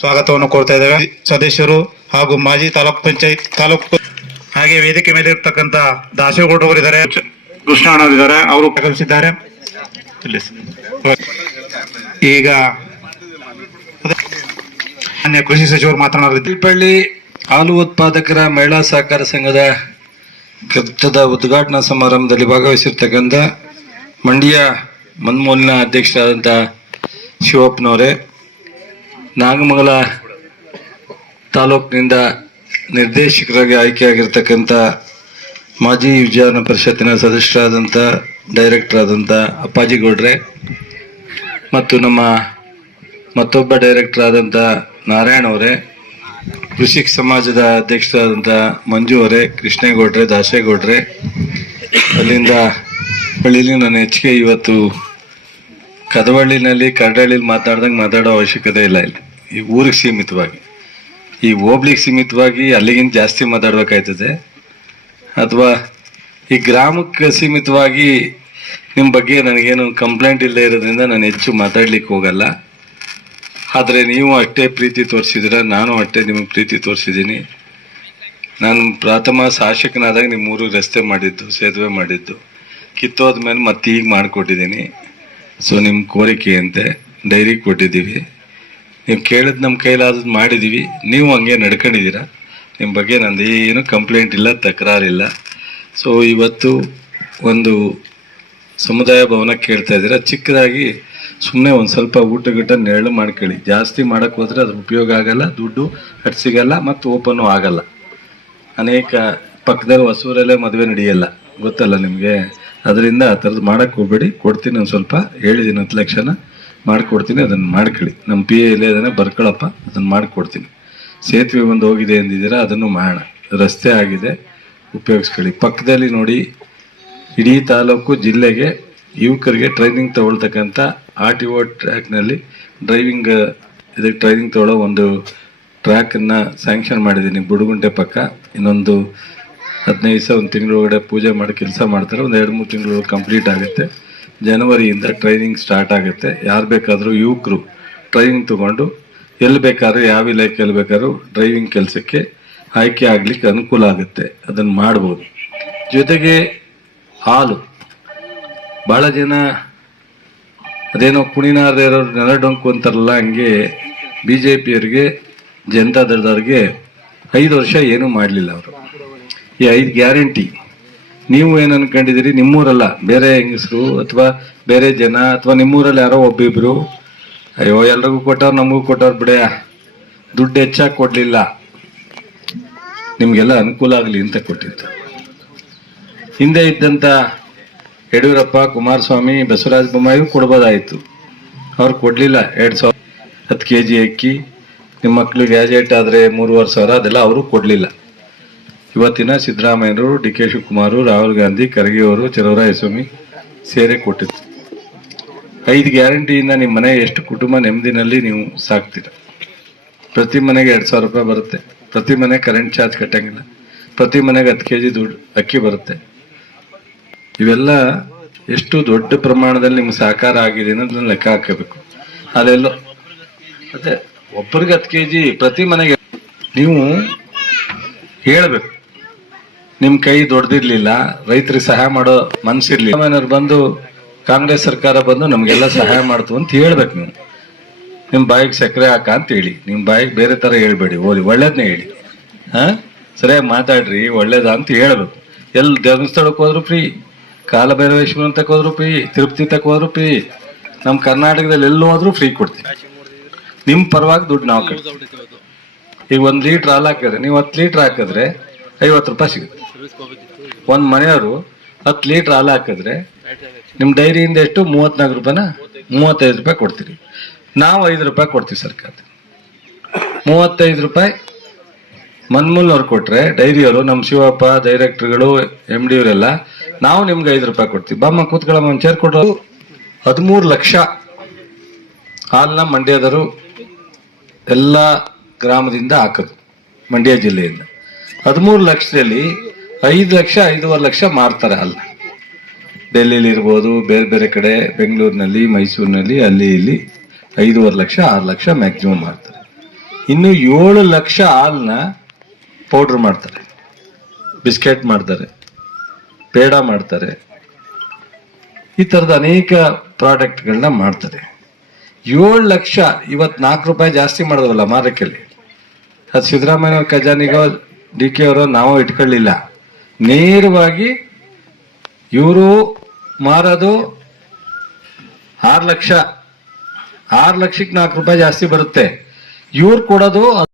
ಸ್ವಾಗತವನ್ನು ಕೋರ್ತಾ ಇದ್ದೇವೆ. ಸದಸ್ಯರು ಹಾಗೂ ಮಾಜಿ ತಾಲೂಕ್ ಪಂಚಾಯತ್ ತಾಲೂಕು ಹಾಗೆ ವೇದಿಕೆ ಮೇಲೆ ಇರ್ತಕ್ಕಂಥ ದಾಸೇಗೌಡರು ಇದ್ದಾರೆ. ಕೃಷ್ಣಣ್ಣವರಿದ್ದಾರೆ ಅವರು ಆಗಮಿಸಿದ್ದಾರೆ ಈಗ ಕೃಷಿ ಸಚಿವರು ಮಾತನಾಡಲಿದ್ದಾರೆ. ಹಾಲು ಉತ್ಪಾದಕರ ಮಹಿಳಾ ಸಹಕಾರ ಸಂಘದ ಕೃತದ ಉದ್ಘಾಟನಾ ಸಮಾರಂಭದಲ್ಲಿ ಭಾಗವಹಿಸಿರ್ತಕ್ಕಂಥ ಮಂಡ್ಯ ಮನ್ಮೂಲಿನ ಅಧ್ಯಕ್ಷರಾದಂಥ ಶಿವಪ್ಪನವರೇ ನಾಗಮಂಗಲ ತಾಲೂಕಿನಿಂದ ನಿರ್ದೇಶಕರಾಗಿ ಆಯ್ಕೆಯಾಗಿರ್ತಕ್ಕಂಥ ಮಾಜಿ ವಿಜ್ಞಾನ ಪರಿಷತ್ತಿನ ಸದಸ್ಯರಾದಂಥ ಡೈರೆಕ್ಟರ್ ಆದಂಥ ಅಪ್ಪಾಜಿ ಗೌಡ್ರೆ ಮತ್ತು ನಮ್ಮ ಮತ್ತೊಬ್ಬ ಡೈರೆಕ್ಟರ್ ಆದಂಥ ನಾರಾಯಣ ಅವರೇ, ಕೃಷಿಕ್ ಸಮಾಜದ ಅಧ್ಯಕ್ಷರಾದಂಥ ಮಂಜು ಅವರೇ ಕೃಷ್ಣೇಗೌಡ್ರೆ ದಾಸೇಗೌಡ್ರೆ ಅಲ್ಲಿಂದ ಹಳ್ಳಿಲಿ ನಾನು ಹೆಚ್ಚಿಗೆ ಇವತ್ತು ಕದವಳ್ಳಿನಲ್ಲಿ ಕರಡಳ್ಳಿಲಿ ಮಾತಾಡ್ದಂಗೆ ಮಾತಾಡೋ ಅವಶ್ಯಕತೆ ಇಲ್ಲ ಇಲ್ಲಿ. ಈ ಊರಿಗೆ ಸೀಮಿತವಾಗಿ, ಈ ಹೋಬ್ಳಿಗೆ ಸೀಮಿತವಾಗಿ ಅಲ್ಲಿಗಿಂತ ಜಾಸ್ತಿ ಮಾತಾಡ್ಬೇಕಾಯ್ತದೆ. ಅಥವಾ ಈ ಗ್ರಾಮಕ್ಕೆ ಸೀಮಿತವಾಗಿ ನಿಮ್ಮ ಬಗ್ಗೆ ನನಗೇನು ಕಂಪ್ಲೇಂಟ್ ಇಲ್ಲದೆ ಇರೋದ್ರಿಂದ ನಾನು ಹೆಚ್ಚು ಮಾತಾಡ್ಲಿಕ್ಕೆ ಹೋಗಲ್ಲ. ಆದರೆ ನೀವು ಅಷ್ಟೇ ಪ್ರೀತಿ ತೋರಿಸಿದ್ರ ನಾನು ಅಷ್ಟೇ ನಿಮಗೆ ಪ್ರೀತಿ ತೋರಿಸಿದ್ದೀನಿ. ನಾನು ಪ್ರಥಮ ಶಾಸಕನಾದಾಗ ನಿಮ್ಮ ಊರು ರಸ್ತೆ ಮಾಡಿದ್ದು, ಸೇತುವೆ ಮಾಡಿದ್ದು. ಕಿತ್ತೋದ ಮೇಲೆ ಮತ್ತೆ ಈಗ ಮಾಡಿಕೊಟ್ಟಿದ್ದೀನಿ. ಸೊ ನಿಮ್ಮ ಕೋರಿಕೆಯಂತೆ ಡೈರಿ ಕೊಟ್ಟಿದ್ದೀವಿ. ನೀವು ಕೇಳಿದ್ ನಮ್ಮ ಕೈಲಾದದ್ದು ಮಾಡಿದ್ದೀವಿ ನೀವು ಹಂಗೆ ನಡ್ಕೊಂಡಿದ್ದೀರಾ ನಿಮ್ಮ ಬಗ್ಗೆ ನಂದು ಏನು ಕಂಪ್ಲೇಂಟ್ ಇಲ್ಲ, ತಕರಾರಿಲ್ಲ. ಸೊ ಇವತ್ತು ಒಂದು ಸಮುದಾಯ ಭವನ ಕೇಳ್ತಾ ಇದ್ದೀರಾ? ಚಿಕ್ಕದಾಗಿ ಸುಮ್ಮನೆ ಒಂದು ಸ್ವಲ್ಪ ಊಟ ಗಿಟ್ಟ ನೆರಳು ಮಾಡ್ಕೊಳ್ಳಿ. ಜಾಸ್ತಿ ಮಾಡೋಕ್ಕೆ ಹೋದರೆ ಅದ್ರ ಉಪಯೋಗ ಆಗಲ್ಲ, ದುಡ್ಡು ಕಟ್ ಸಿಗಲ್ಲ ಮತ್ತು ಓಪನು ಆಗಲ್ಲ. ಅನೇಕ ಪಕ್ಕದಲ್ಲಿ ಹೊಸೂರಲ್ಲೇ ಮದುವೆ ನಡೆಯಲ್ಲ, ಗೊತ್ತಲ್ಲ ನಿಮಗೆ? ಅದರಿಂದ ಆ ಥರದ್ದು ಮಾಡೋಕ್ಕೆ ಹೋಗ್ಬೇಡಿ. ಕೊಡ್ತೀನಿ ಒಂದು ಸ್ವಲ್ಪ ಹೇಳಿದ್ದೀನಿ ಹತ್ತು ಲಕ್ಷನ. ಮಾಡಿಕೊಡ್ತೀನಿ, ಅದನ್ನು ಮಾಡ್ಕೊಳ್ಳಿ. ನಮ್ಮ ಪಿ ಎ ಅದನ್ನು ಬರ್ಕೊಳಪ್ಪ, ಅದನ್ನು ಮಾಡಿಕೊಡ್ತೀನಿ. ಸೇತುವೆ ಒಂದು ಹೋಗಿದೆ ಅಂದಿದ್ದೀರಾ ಅದನ್ನು ಮಾಡೋಣ ರಸ್ತೆ ಆಗಿದೆ, ಉಪಯೋಗಿಸ್ಕೊಳ್ಳಿ. ಪಕ್ಕದಲ್ಲಿ ನೋಡಿ, ಇಡೀ ತಾಲೂಕು ಜಿಲ್ಲೆಗೆ ಯುವಕರಿಗೆ ಟ್ರೈನಿಂಗ್ ತಗೊಳ್ತಕ್ಕಂಥ ಆರ್ ಟಿ ಒ ಟ್ರ್ಯಾಕ್ನಲ್ಲಿ ಡ್ರೈವಿಂಗ್ ಇದಕ್ಕೆ ಟ್ರೈನಿಂಗ್ ತಗೊಳ್ಳೋ ಒಂದು ಟ್ರ್ಯಾಕನ್ನು ಸ್ಯಾಂಕ್ಷನ್ ಮಾಡಿದ್ದೀನಿ. ಬುಡುಗುಂಟೆ ಪಕ್ಕ. ಇನ್ನೊಂದು ಹದಿನೈದು ದಿವಸ, ಒಂದು ತಿಂಗಳೊಳಗಡೆ ಪೂಜೆ ಮಾಡಿ ಕೆಲಸ ಮಾಡ್ತಾರೆ. ಒಂದು ಎರಡು ಮೂರು ತಿಂಗಳು ಕಂಪ್ಲೀಟ್ ಆಗುತ್ತೆ. ಜನವರಿಯಿಂದ ಟ್ರೈನಿಂಗ್ ಸ್ಟಾರ್ಟ್ ಆಗುತ್ತೆ. ಯಾರು ಬೇಕಾದರೂ ಯುವಕರು ಟ್ರೈನಿಂಗ್ ತಗೊಂಡು ಎಲ್ಲಿ ಬೇಕಾದ್ರೂ ಯಾವ ಇಲಾಖೆಯಲ್ಲಿ ಬೇಕಾದ್ರೂ ಡ್ರೈವಿಂಗ್ ಕೆಲಸಕ್ಕೆ ಆಯ್ಕೆ ಆಗಲಿಕ್ಕೆ ಅನುಕೂಲ ಆಗುತ್ತೆ. ಅದನ್ನು ಮಾಡ್ಬೋದು. ಜೊತೆಗೆ ಹಾಲು. ಭಾಳ ಜನ ಅದೇನೋ ಕುಣಿನಾರದೇ ಇರೋರು ನೆಲ ಡೊಂಕು ಅಂತಾರಲ್ಲ, ಹಂಗೆ ಬಿ ಜೆ ಪಿಯವ್ರಿಗೆ ಜನತಾ ದಳದವ್ರಿಗೆ ಐದು ವರ್ಷ ಏನೂ ಮಾಡಲಿಲ್ಲ ಅವರು. ಈ ಐದು ಗ್ಯಾರಂಟಿ ನೀವು ಏನು ಅನ್ಕೊಂಡಿದ್ದೀರಿ? ನಿಮ್ಮೂರಲ್ಲ. ಬೇರೆ ಹೆಂಗಸರು ಅಥವಾ ಬೇರೆ ಜನ ಅಥವಾ ನಿಮ್ಮೂರಲ್ಲಿ ಯಾರೋ ಒಬ್ಬಿಬ್ರು, ಅಯ್ಯೋ, ಎಲ್ರಿಗೂ ಕೊಟ್ಟವ್ರು ನಮಗೂ ಕೊಟ್ಟವ್ರು ಬಿಡೆ. ದುಡ್ಡು ಹೆಚ್ಚಾಗಿ ಕೊಡಲಿಲ್ಲ. ನಿಮಗೆಲ್ಲ ಅನುಕೂಲ ಆಗಲಿ ಅಂತ ಕೊಟ್ಟಿತ್ತು ಹಿಂದೆ ಇದ್ದಂಥ ಯಡಿಯೂರಪ್ಪ, ಕುಮಾರಸ್ವಾಮಿ, ಬಸವರಾಜ ಬೊಮ್ಮಾಯಿ ಕೊಡ್ಬೋದಾಯಿತು. ಅವ್ರು ಕೊಡಲಿಲ್ಲ. ಎರಡು ಸಾವಿರ ಹತ್ತು ಕೆ ಜಿ ಅಕ್ಕಿ. ನಿಮ್ಮ ಮಕ್ಳಿಗೆ ಗ್ಯಾಜೆಟ್ ಆದರೆ ಮೂರುವರೆ ಸಾವಿರ, ಅದೆಲ್ಲ ಅವರು ಕೊಡಲಿಲ್ಲ. ಇವತ್ತಿನ ಸಿದ್ದರಾಮಯ್ಯರು ಡಿ ಕೆ ಶಿವಕುಮಾರು, ರಾಹುಲ್ ಗಾಂಧಿ ಖರ್ಗೆ ಅವರು ಚಲವರಾಯಸ್ವಾಮಿ ಸೇರೆ ಕೊಟ್ಟಿತ್ತು ಐದು ಗ್ಯಾರಂಟಿಯಿಂದ ನಿಮ್ಮ ಮನೆ ಎಷ್ಟು ಕುಟುಂಬ ನೆಮ್ಮದಿನಲ್ಲಿ ನೀವು ಸಾಕ್ತೀರ? ಪ್ರತಿ ಮನೆಗೆ ಎರಡು ಸಾವಿರ ರೂಪಾಯಿ ಬರುತ್ತೆ. ಪ್ರತಿ ಮನೆ ಕರೆಂಟ್ ಚಾರ್ಜ್ ಕಟ್ಟಂಗಿಲ್ಲ. ಪ್ರತಿ ಮನೆಗೆ ಹತ್ತು ಕೆ ಜಿ ದುಡ್ಡು, ಅಕ್ಕಿ ಬರುತ್ತೆ. ಇವೆಲ್ಲ ಎಷ್ಟು ದೊಡ್ಡ ಪ್ರಮಾಣದಲ್ಲಿ ನಿಮ್ಗೆ ಸಹಕಾರ ಆಗಿದೆ ಅನ್ನೋದನ್ನ ಲೆಕ್ಕ ಹಾಕಬೇಕು. ಅದೆಲ್ಲೋ ಮತ್ತೆ ಒಬ್ಬರಿಗೆ ಹತ್ತು ಕೆ ಜಿ ಪ್ರತಿ ಮನೆಗೆ ನೀವು ಹೇಳ್ಬೇಕು. ನಿಮ್ಮ ಕೈ ದೊಡ್ಡದಿರ್ಲಿಲ್ಲ ರೈತರಿಗೆ ಸಹಾಯ ಮಾಡೋ ಮನ್ಸಿರ್ಲಿಲ್ಲ. ಬಂದು ಕಾಂಗ್ರೆಸ್ ಸರ್ಕಾರ ಬಂದು ನಮಗೆಲ್ಲ ಸಹಾಯ ಮಾಡ್ತು ಅಂತ ಹೇಳ್ಬೇಕು ನೀವು. ನಿಮ್ಮ ಬಾಯಿಗೆ ಸಕ್ಕರೆ ಹಾಕ ಅಂತ ಹೇಳಿ. ನಿಮ್ಮ ಬಾಯಿಗೆ ಬೇರೆ ಥರ ಹೇಳ್ಬೇಡಿ ಓದಿ ಒಳ್ಳೇದನ್ನೇ ಹೇಳಿ. ಹಾಂ? ಸರಿಯಾಗಿ ಮಾತಾಡ್ರಿ, ಒಳ್ಳೇದ ಅಂತ ಹೇಳ್ಬೇಕು. ಎಲ್ಲಿ ಧರ್ಮಸ್ಥಳಕ್ಕೆ ಹೋದ್ರು ಫ್ರೀ ಕಾಲಭೈರವೇಶ್ವರ ತಕ್ಕ ಹೋದ್ರು ಫ್ರೀ ತಿರುಪತಿ ತಕ್ಕ ಹೋದ್ರು ಫ್ರೀ ನಮ್ಮ ಕರ್ನಾಟಕದಲ್ಲಿ ಎಲ್ಲೂ ಹೋದ್ರು ಫ್ರೀ ಕೊಡ್ತೀವಿ. ನಿಮ್ಮ ಪರವಾಗಿ ದುಡ್ಡು ನಾವು ಕಟ್ತೀವಿ. ಈಗ ಒಂದು ಲೀಟ್ರ್ ಹಾಲು ಹಾಕಿದ್ರೆ, ನೀವು ಹತ್ತು ಲೀಟ್ರ್ ಹಾಕಿದ್ರೆ ಐವತ್ತು ರೂಪಾಯಿ ಸಿಗುತ್ತೆ. ಒಂದು ಮನೆಯವರು ಹತ್ತು ಲೀಟ್ರ್ ಹಾಲು ಹಾಕಿದ್ರೆ ನಿಮ್ಮ ಡೈರಿಯಿಂದ ಎಷ್ಟು? ಮೂವತ್ನಾಲ್ಕು ರೂಪಾಯಿನ? ಮೂವತ್ತೈದು ರೂಪಾಯಿ ಕೊಡ್ತೀರಿ. ನಾವು ಐದು ರೂಪಾಯಿ ಕೊಡ್ತೀವಿ ಸರ್ಕಾರ ಮೂವತ್ತೈದು ರೂಪಾಯಿ ಮನ್ಮೂಲ್ನವ್ರು ಕೊಟ್ಟರೆ ಡೈರಿಯವರು ನಮ್ಮ ಶಿವಪ್ಪ, ಡೈರೆಕ್ಟರ್ಗಳು ಎಂ ಡಿ ಅವರೆಲ್ಲ ನಾವು ನಿಮ್ಗೆ ಐದು ರೂಪಾಯಿ ಕೊಡ್ತೀವಿ. ಬಾಮ್ಮ, ಕೂತ್ಕೊಳ್ಳಮ್ಮ, ಒಂದು ಚೇರ್ ಕೊಟ್ಟರು ಹದಿಮೂರು ಲಕ್ಷ ಹಾಲನ್ನ ಮಂಡ್ಯದವರು ಎಲ್ಲ ಗ್ರಾಮದಿಂದ ಹಾಕೋದು, ಮಂಡ್ಯ ಜಿಲ್ಲೆಯಿಂದ. ಹದಿಮೂರು ಲಕ್ಷದಲ್ಲಿ ಐದು ಲಕ್ಷ, ಐದೂವರೆ ಲಕ್ಷ ಮಾರ್ತಾರೆ ಅಲ್ಲ. ಡೆಲ್ಲಿಲಿ ಇರ್ಬೋದು, ಬೇರೆ ಬೇರೆ ಕಡೆ, ಬೆಂಗಳೂರಿನಲ್ಲಿ, ಮೈಸೂರಿನಲ್ಲಿ, ಅಲ್ಲಿ, ಇಲ್ಲಿ ಐದೂವರೆ ಲಕ್ಷ, ಆರು ಲಕ್ಷ ಮ್ಯಾಕ್ಸಿಮಮ್ ಮಾಡ್ತಾರೆ ಇನ್ನು ಏಳು ಲಕ್ಷ ಹಾಲನ್ನ ಪೌಡ್ರ್ ಮಾಡ್ತಾರೆ. ಬಿಸ್ಕೆಟ್ ಮಾಡ್ತಾರೆ. ಪೇಡ ಮಾಡ್ತಾರೆ. ಈ ಥರದ ಅನೇಕ ಪ್ರಾಡಕ್ಟ್ಗಳನ್ನ ಮಾಡ್ತಾರೆ. ಏಳು ಲಕ್ಷ, ಇವತ್ತು ನಾಲ್ಕು ರೂಪಾಯಿ ಜಾಸ್ತಿ ಮಾಡಿದ್ವಲ್ಲ ಮಾರಕ್ಕೆಲ್ಲಿ ಅದು ಸಿದ್ದರಾಮಯ್ಯ ಅವ್ರ ಖಜಾನಿಗೋ ಡಿ ಕೆ ಅವರು ನಾವು ಇಟ್ಕೊಳ್ಳಿಲ್ಲ. ನೇರವಾಗಿ ಇವರು ಮಾರೋದು ಆರು ಲಕ್ಷ. ಆರು ಲಕ್ಷಕ್ಕೆ ನಾಲ್ಕು ರೂಪಾಯಿ ಜಾಸ್ತಿ ಬರುತ್ತೆ. ಇವ್ರು ಕೊಡೋದು